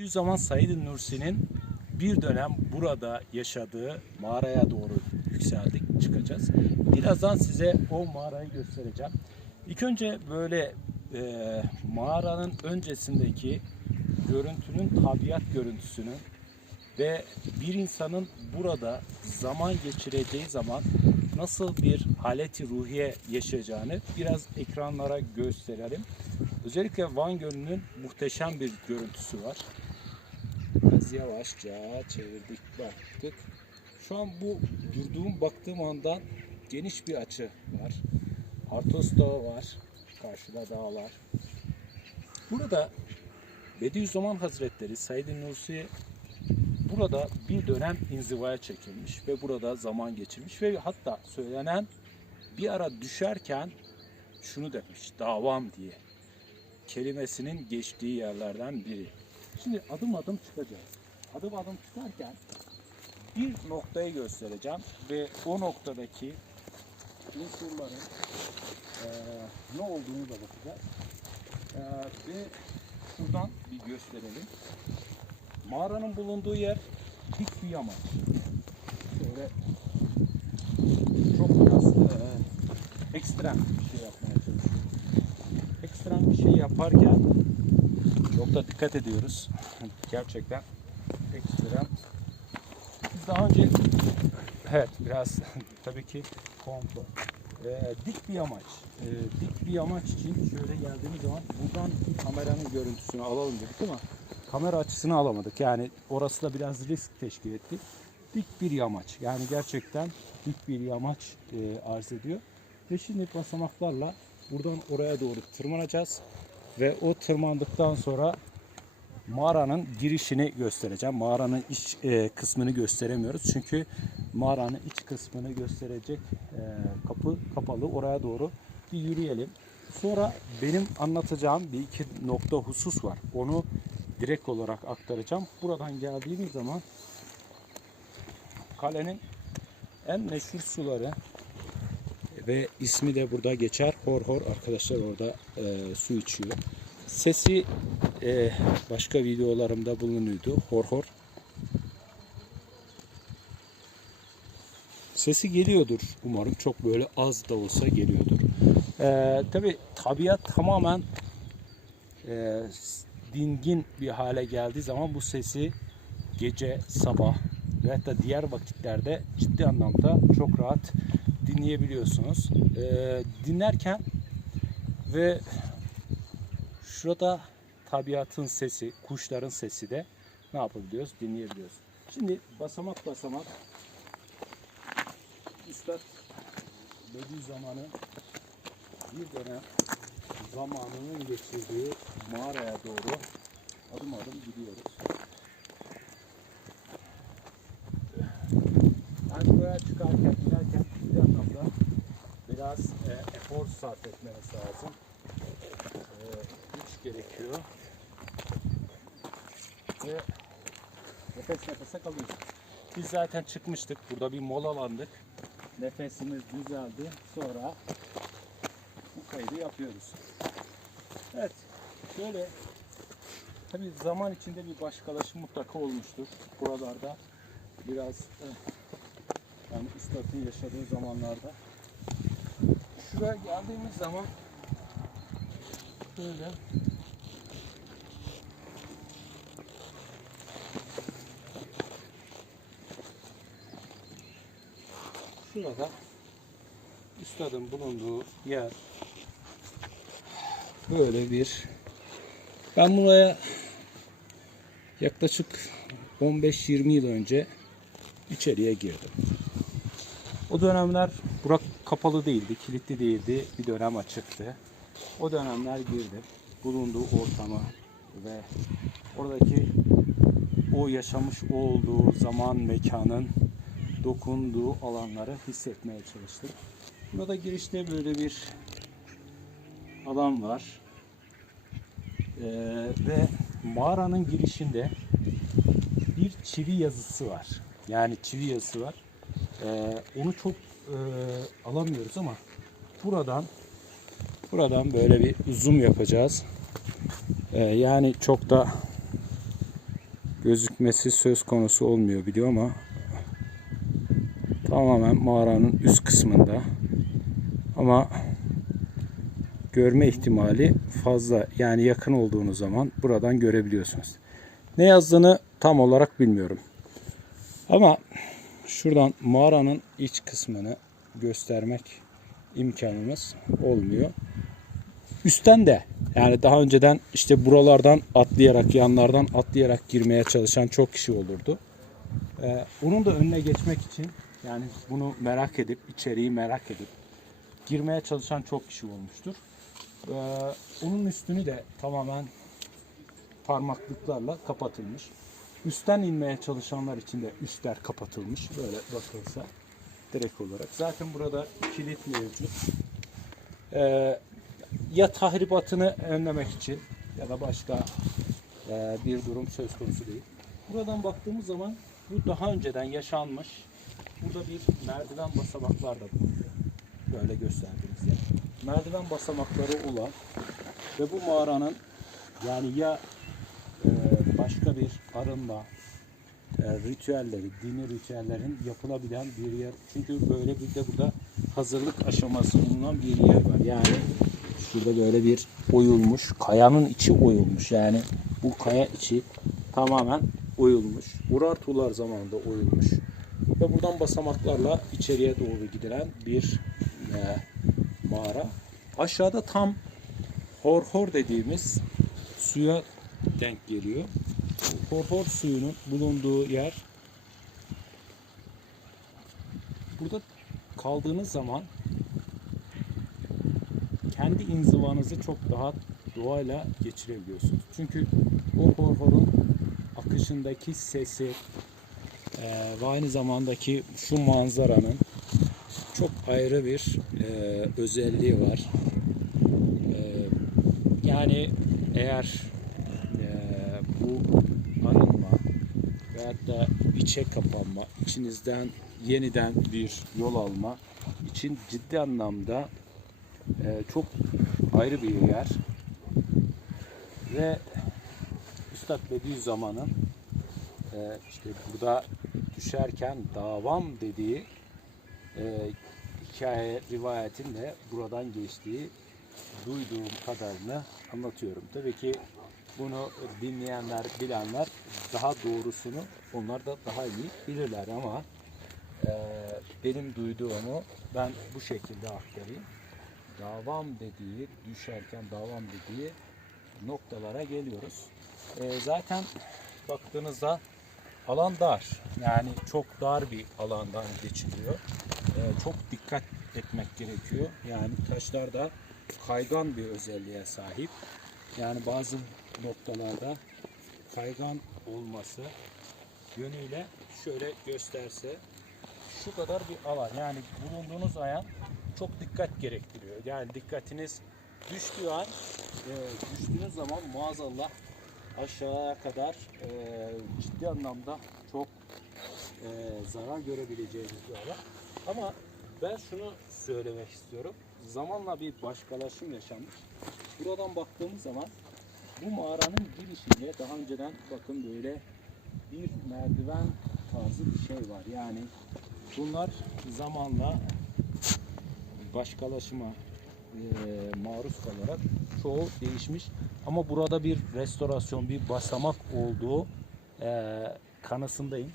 Bediüzzaman Said Nursi'nin bir dönem burada yaşadığı mağaraya doğru yükseldik, çıkacağız. Birazdan size o mağarayı göstereceğim. İlk önce böyle e, mağaranın öncesindeki görüntünün tabiat görüntüsünü ve bir insanın burada zaman geçireceği zaman nasıl bir haleti ruhiye yaşayacağını biraz ekranlara gösterelim. Özellikle Van Gölü'nün muhteşem bir görüntüsü var. Yavaşça çevirdik baktık. Şu an bu durduğum baktığım andan geniş bir açı var. Artos Dağı var. Karşıda dağlar. Burada Bediüzzaman Hazretleri Said Nursi burada bir dönem inzivaya çekilmiş ve burada zaman geçirmiş ve hatta söylenen bir ara düşerken şunu demiş davam diye kelimesinin geçtiği yerlerden biri. Şimdi adım adım çıkacağız. Adım adım çıkarken bir noktayı göstereceğim ve o noktadaki unsurların eee, ne olduğunu da bakacağız. Eee, ve şuradan bir gösterelim. Mağaranın bulunduğu yer dik bir yamaç. Şöyle çok biraz eee, ekstrem bir şey yapmaya çalışıyorum. Ekstrem bir şey yaparken çok da dikkat ediyoruz. Gerçekten ekstrem. Biz daha önce evet biraz tabii ki kontrol. Ee, dik bir yamaç. Ee, dik bir yamaç için şöyle geldiğimiz zaman buradan kameranın görüntüsünü alalım dedik ama kamera açısını alamadık. Yani orası da biraz risk teşkil etti. Dik bir yamaç. Yani gerçekten dik bir yamaç e, arz ediyor. Ve şimdi basamaklarla buradan oraya doğru tırmanacağız. Ve o tırmandıktan sonra mağaranın girişini göstereceğim. Mağaranın iç e, kısmını gösteremiyoruz. Çünkü mağaranın iç kısmını gösterecek e, kapı kapalı. Oraya doğru bir yürüyelim. Sonra benim anlatacağım bir iki nokta husus var. Onu direkt olarak aktaracağım. Buradan geldiğimiz zaman kalenin en meşhur suları ve ismi de burada geçer. Hor hor arkadaşlar orada e, su içiyor. Sesi e, başka videolarımda bulunuyordu. Hor hor. Sesi geliyordur umarım. Çok böyle az da olsa geliyordur. E, Tabi tabiat tamamen e, dingin bir hale geldiği zaman bu sesi gece, sabah ve hatta diğer vakitlerde ciddi anlamda çok rahat dinleyebiliyorsunuz. E, dinlerken ve şurada tabiatın sesi, kuşların sesi de ne yapabiliyoruz? Dinleyebiliyoruz. Şimdi basamak basamak Üstad Bediüzzaman'ın bir dönem zamanının geçirdiği mağaraya doğru adım adım gidiyoruz. Yani buraya çıkarken, biraz e, efor sarf etmeniz lazım. E, güç gerekiyor. Ve nefes nefese kalıyoruz. Biz zaten çıkmıştık. Burada bir molalandık. Nefesimiz düzeldi. Sonra bu kaydı yapıyoruz. Evet. Şöyle tabi zaman içinde bir başkalaşım mutlaka olmuştur. Buralarda biraz eh, yani üstadın yaşadığı zamanlarda şuraya geldiğimiz zaman böyle şurada üstadın bulunduğu yer böyle bir ben buraya yaklaşık 15-20 yıl önce içeriye girdim. O dönemler Burak kapalı değildi, kilitli değildi. Bir dönem açıktı. O dönemler girdim. Bulunduğu ortamı ve oradaki o yaşamış olduğu zaman, mekanın dokunduğu alanları hissetmeye çalıştım. Burada girişte böyle bir alan var. Ee, ve mağaranın girişinde bir çivi yazısı var. Yani çivi yazısı var. Ee, onu çok e, alamıyoruz ama buradan buradan böyle bir zoom yapacağız. Ee, yani çok da gözükmesi söz konusu olmuyor biliyor ama tamamen mağaranın üst kısmında ama görme ihtimali fazla. Yani yakın olduğunuz zaman buradan görebiliyorsunuz. Ne yazdığını tam olarak bilmiyorum. Ama şuradan mağaranın iç kısmını göstermek imkanımız olmuyor. Üstten de yani daha önceden işte buralardan atlayarak yanlardan atlayarak girmeye çalışan çok kişi olurdu. Ee, onun da önüne geçmek için yani bunu merak edip içeriği merak edip girmeye çalışan çok kişi olmuştur. Ee, onun üstünü de tamamen parmaklıklarla kapatılmış. Üstten inmeye çalışanlar için de üstler kapatılmış. Böyle bakılsa direkt olarak. Zaten burada kilit mevcut. Ee, ya tahribatını önlemek için ya da başka e, bir durum söz konusu değil. Buradan baktığımız zaman bu daha önceden yaşanmış. Burada bir merdiven basamaklar da bulunuyor. Böyle gösterdiğimizde. Merdiven basamakları olan ve bu mağaranın yani ya başka bir arınma e, ritüelleri, dini ritüellerin yapılabilen bir yer. Çünkü böyle bir de burada hazırlık aşaması bulunan bir yer var. Yani şurada böyle bir oyulmuş, kayanın içi oyulmuş. Yani bu kaya içi tamamen oyulmuş. Urartular zamanında oyulmuş. Ve buradan basamaklarla içeriye doğru gidilen bir e, mağara. Aşağıda tam horhor dediğimiz suya denk geliyor. Horhor suyunun bulunduğu yer burada kaldığınız zaman kendi inzivanızı çok daha doğayla geçirebiliyorsunuz. Çünkü o horhorun akışındaki sesi e, ve aynı zamandaki şu manzaranın çok ayrı bir e, özelliği var. E, yani eğer e, bu veyahut da içe kapanma, içinizden yeniden bir yol alma için ciddi anlamda e, çok ayrı bir yer. Ve Üstad Bediüzzaman'ın e, işte burada düşerken davam dediği e, hikaye rivayetin de buradan geçtiği duyduğum kadarını anlatıyorum. Tabii ki bunu dinleyenler, bilenler daha doğrusunu onlar da daha iyi bilirler ama e, benim duyduğumu ben bu şekilde aktarayım. Davam dediği, düşerken davam dediği noktalara geliyoruz. E, zaten baktığınızda alan dar. Yani çok dar bir alandan geçiliyor. E, çok dikkat etmek gerekiyor. Yani taşlar da kaygan bir özelliğe sahip. Yani bazı noktalarda kaygan olması yönüyle şöyle gösterse şu kadar bir alan. Yani bulunduğunuz alan çok dikkat gerektiriyor. Yani dikkatiniz düştüğü an e, düştüğünüz zaman maazallah aşağıya kadar e, ciddi anlamda çok e, zarar görebileceğiniz bir alan. Ama ben şunu söylemek istiyorum. Zamanla bir başkalaşım yaşanmış. Buradan baktığımız zaman bu mağaranın girişinde daha önceden bakın böyle bir merdiven tarzı bir şey var. Yani bunlar zamanla başkalaşıma e, maruz kalarak çoğu değişmiş. Ama burada bir restorasyon, bir basamak olduğu e, kanısındayım.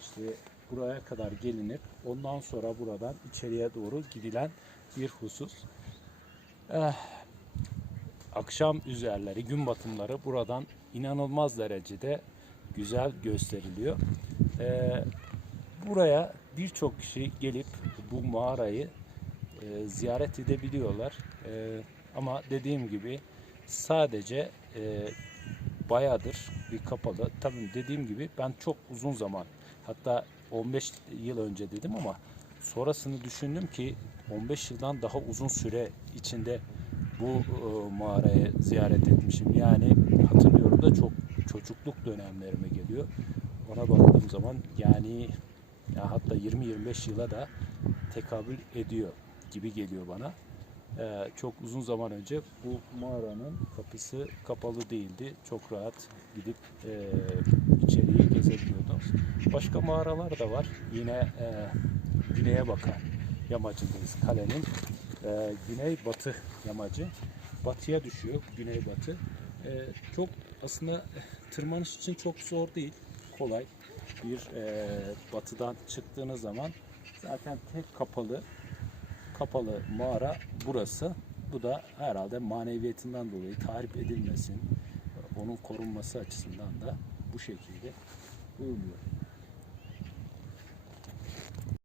İşte buraya kadar gelinip ondan sonra buradan içeriye doğru gidilen bir husus. Eh, akşam üzerleri, gün batımları buradan inanılmaz derecede güzel gösteriliyor. Ee, buraya birçok kişi gelip bu mağarayı e, ziyaret edebiliyorlar. E, ama dediğim gibi sadece e, bayadır bir kapalı. Tabii dediğim gibi ben çok uzun zaman hatta 15 yıl önce dedim ama sonrasını düşündüm ki 15 yıldan daha uzun süre içinde bu e, mağarayı ziyaret etmişim. Yani hatırlıyorum da çok çocukluk dönemlerime geliyor. Ona baktığım zaman yani ya hatta 20-25 yıla da tekabül ediyor gibi geliyor bana. Ee, çok uzun zaman önce bu mağaranın kapısı kapalı değildi. Çok rahat gidip e, içeriği gezebiliyordunuz. Başka mağaralar da var. Yine e, güneye bakan yamacındayız kalenin. E, güney batı yamacı. Batıya düşüyor, güneybatı. E, çok aslında tırmanış için çok zor değil, kolay. Bir e, batıdan çıktığınız zaman zaten tek kapalı kapalı mağara burası. Bu da herhalde maneviyetinden dolayı tahrip edilmesin, onun korunması açısından da bu şekilde buyuruyor.